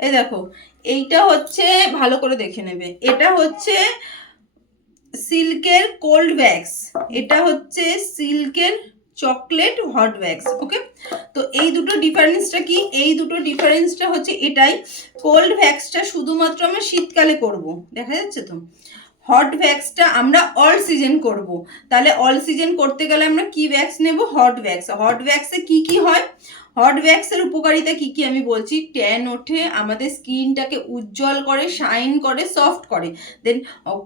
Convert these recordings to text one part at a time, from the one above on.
এই দেখো, এইটা হচ্ছে, ভালো করে দেখে নেবে, এটা হচ্ছে সিল্কের কোল্ড ওয়্যাক্স, এটা হচ্ছে সিল্কের চকলেট হট ওয়্যাক্স। ওকে, তো এই দুটো ডিফারেন্সটা কি? এই দুটো ডিফারেন্সটা হচ্ছে এটাই, কোল্ড ওয়্যাক্সটা শুধুমাত্র আমরা শীতকালে করব, দেখা যাচ্ছে তো। হট ওয়্যাক্সটা আমরা অল সিজন করব। তাহলে অল সিজন করতে গেলে আমরা কি ওয়্যাক্স নেব? Hot wax. হট ওয়্যাক্সে কি কি হয়? হট ওয়্যাক্সের উপকারিতা কি কি আমি বলছি। ট্যান ওঠে, আমাদের স্কিনটাকে উজ্জ্বল করে, শাইন করে, সফট করে। দেন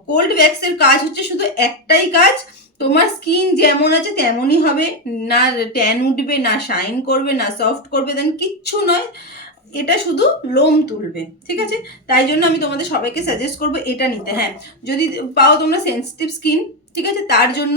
কোল্ড ওয়্যাক্সের কাজ হচ্ছে শুধু একটাই কাজ, তোমার স্কিন যেমন আছে তেমনই হবে, না ট্যান উঠবে, না শাইন করবে, না সফট করবে, দেন কিচ্ছু নয়, এটা শুধু লোম তুলবে। ঠিক আছে, তাই জন্য আমি তোমাদের সবাইকে সাজেস্ট করবো এটা নিতে। হ্যাঁ, যদি পাও তোমরা সেন্সিটিভ স্কিন, ঠিক আছে, তার জন্য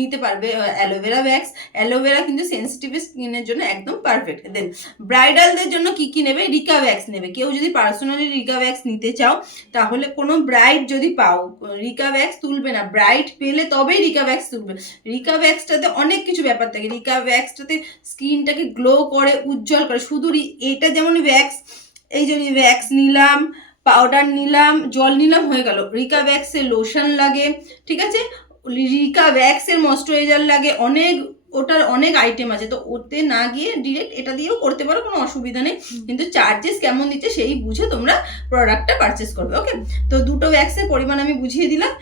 নিতে পারবে অ্যালোভেরা ওয়্যাক্স। অ্যালোভেরা কিন্তু সেন্সিটিভ স্কিনের জন্য একদম পারফেক্ট। দেন ব্রাইডালদের জন্য কি কি নেবে? রিকা ওয়্যাক্স নেবে। কেউ যদি পার্সোনালি রিকা ওয়্যাক্স নিতে চাও, তাহলে কোনো ব্রাইড যদি পাও, রিকা ওয়্যাক্স তুলবে না, ব্রাইড পেলে তবেই রিকা ওয়্যাক্স তুলবে। রিকা ওয়্যাক্সটাতে অনেক কিছু ব্যাপার থাকে। রিকা ওয়্যাক্সটাতে স্কিনটাকে গ্লো করে, উজ্জ্বল করে। শুধু এটা যেমন ওয়্যাক্স, এই যে ওয়্যাক্স নিলাম, পাউডার নিলাম, জল নিলাম, হয়ে গেল। রিকা ওয়্যাক্সের লোশন লাগে, ঠিক আছে, রিকা ওয়্যাক্সের ময়শ্চারাইজার লাগে, অনেক, ওটার অনেক আইটেম আছে। তো ওতে না গিয়ে ডিরেক্ট এটা দিয়েও করতে পারো, কোনো অসুবিধা নেই। কিন্তু চার্জেস কেমন দিচ্ছে সেই বুঝে তোমরা প্রোডাক্টটা পারচেস করবে। ওকে, তো দুটো ওয়্যাক্সের পরিমাণ আমি বুঝিয়ে দিলাম।